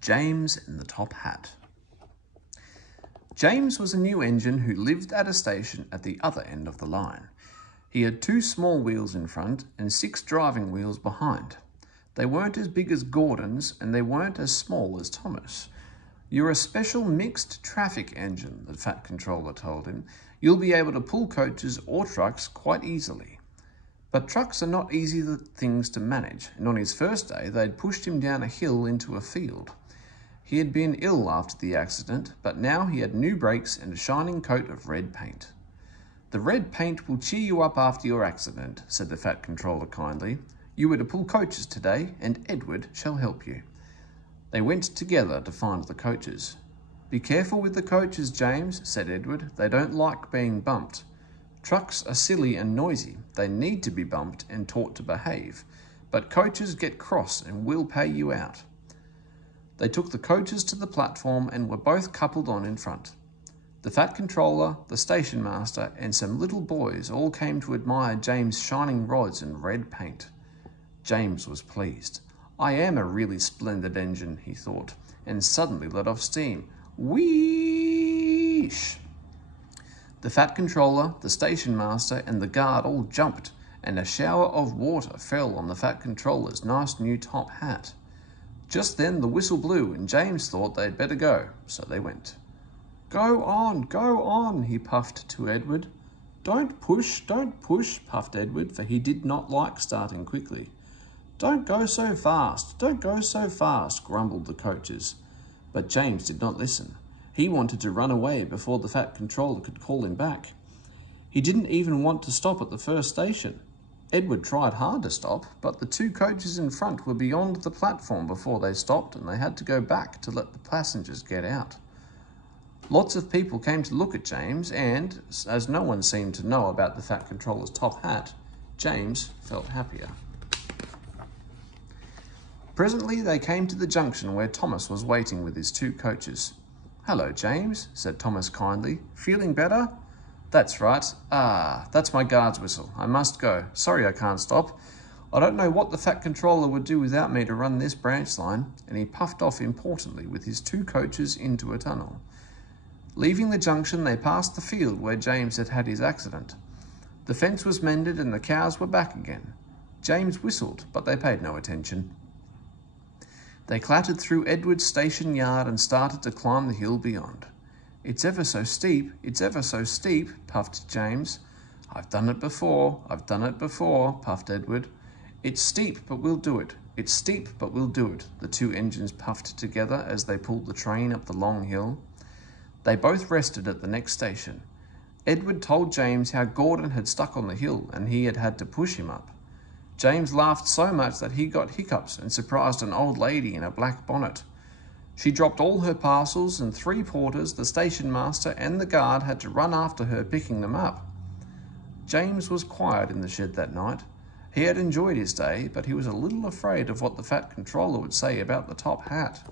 James and the Top Hat. James was a new engine who lived at a station at the other end of the line. He had 2 small wheels in front and 6 driving wheels behind. They weren't as big as Gordon's and they weren't as small as Thomas. "You're a special mixed traffic engine," the Fat Controller told him. "You'll be able to pull coaches or trucks quite easily." But trucks are not easy things to manage, and on his first day they'd pushed him down a hill into a field. He had been ill after the accident, but now he had new brakes and a shining coat of red paint. "The red paint will cheer you up after your accident," said the Fat Controller kindly. "You were to pull coaches today, and Edward shall help you." They went together to find the coaches. "Be careful with the coaches, James," said Edward. "They don't like being bumped. Trucks are silly and noisy. They need to be bumped and taught to behave. But coaches get cross and will pay you out." They took the coaches to the platform and were both coupled on in front. The Fat Controller, the station master, and some little boys all came to admire James' shining rods and red paint. James was pleased. "I am a really splendid engine," he thought, and suddenly let off steam. Wheesh! The Fat Controller, the station master, and the guard all jumped, and a shower of water fell on the Fat Controller's nice new top hat. Just then the whistle blew, and James thought they'd better go, so they went. Go on," he puffed to Edward. Don't push," puffed Edward, for he did not like starting quickly. Don't go so fast, grumbled the coaches. But James did not listen. He wanted to run away before the Fat Controller could call him back. He didn't even want to stop at the first station. Edward tried hard to stop, but the 2 coaches in front were beyond the platform before they stopped, and they had to go back to let the passengers get out. Lots of people came to look at James, and, as no one seemed to know about the Fat Controller's top hat, James felt happier. Presently they came to the junction where Thomas was waiting with his 2 coaches. "Hello, James," said Thomas kindly. "Feeling better?" "That's right. That's my guard's whistle. I must go. Sorry I can't stop. I don't know what the Fat Controller would do without me to run this branch line," and he puffed off importantly with his 2 coaches into a tunnel. Leaving the junction, they passed the field where James had had his accident. The fence was mended and the cows were back again. James whistled, but they paid no attention. They clattered through Edward's station yard and started to climb the hill beyond. It's ever so steep, puffed James. I've done it before, puffed Edward. It's steep, but we'll do it. The 2 engines puffed together as they pulled the train up the long hill. They both rested at the next station. Edward told James how Gordon had stuck on the hill and he had had to push him up. James laughed so much that he got hiccups and surprised an old lady in a black bonnet. She dropped all her parcels, and 3 porters, the station master, and the guard had to run after her, picking them up. James was quiet in the shed that night. He had enjoyed his day, but he was a little afraid of what the Fat Controller would say about the top hat.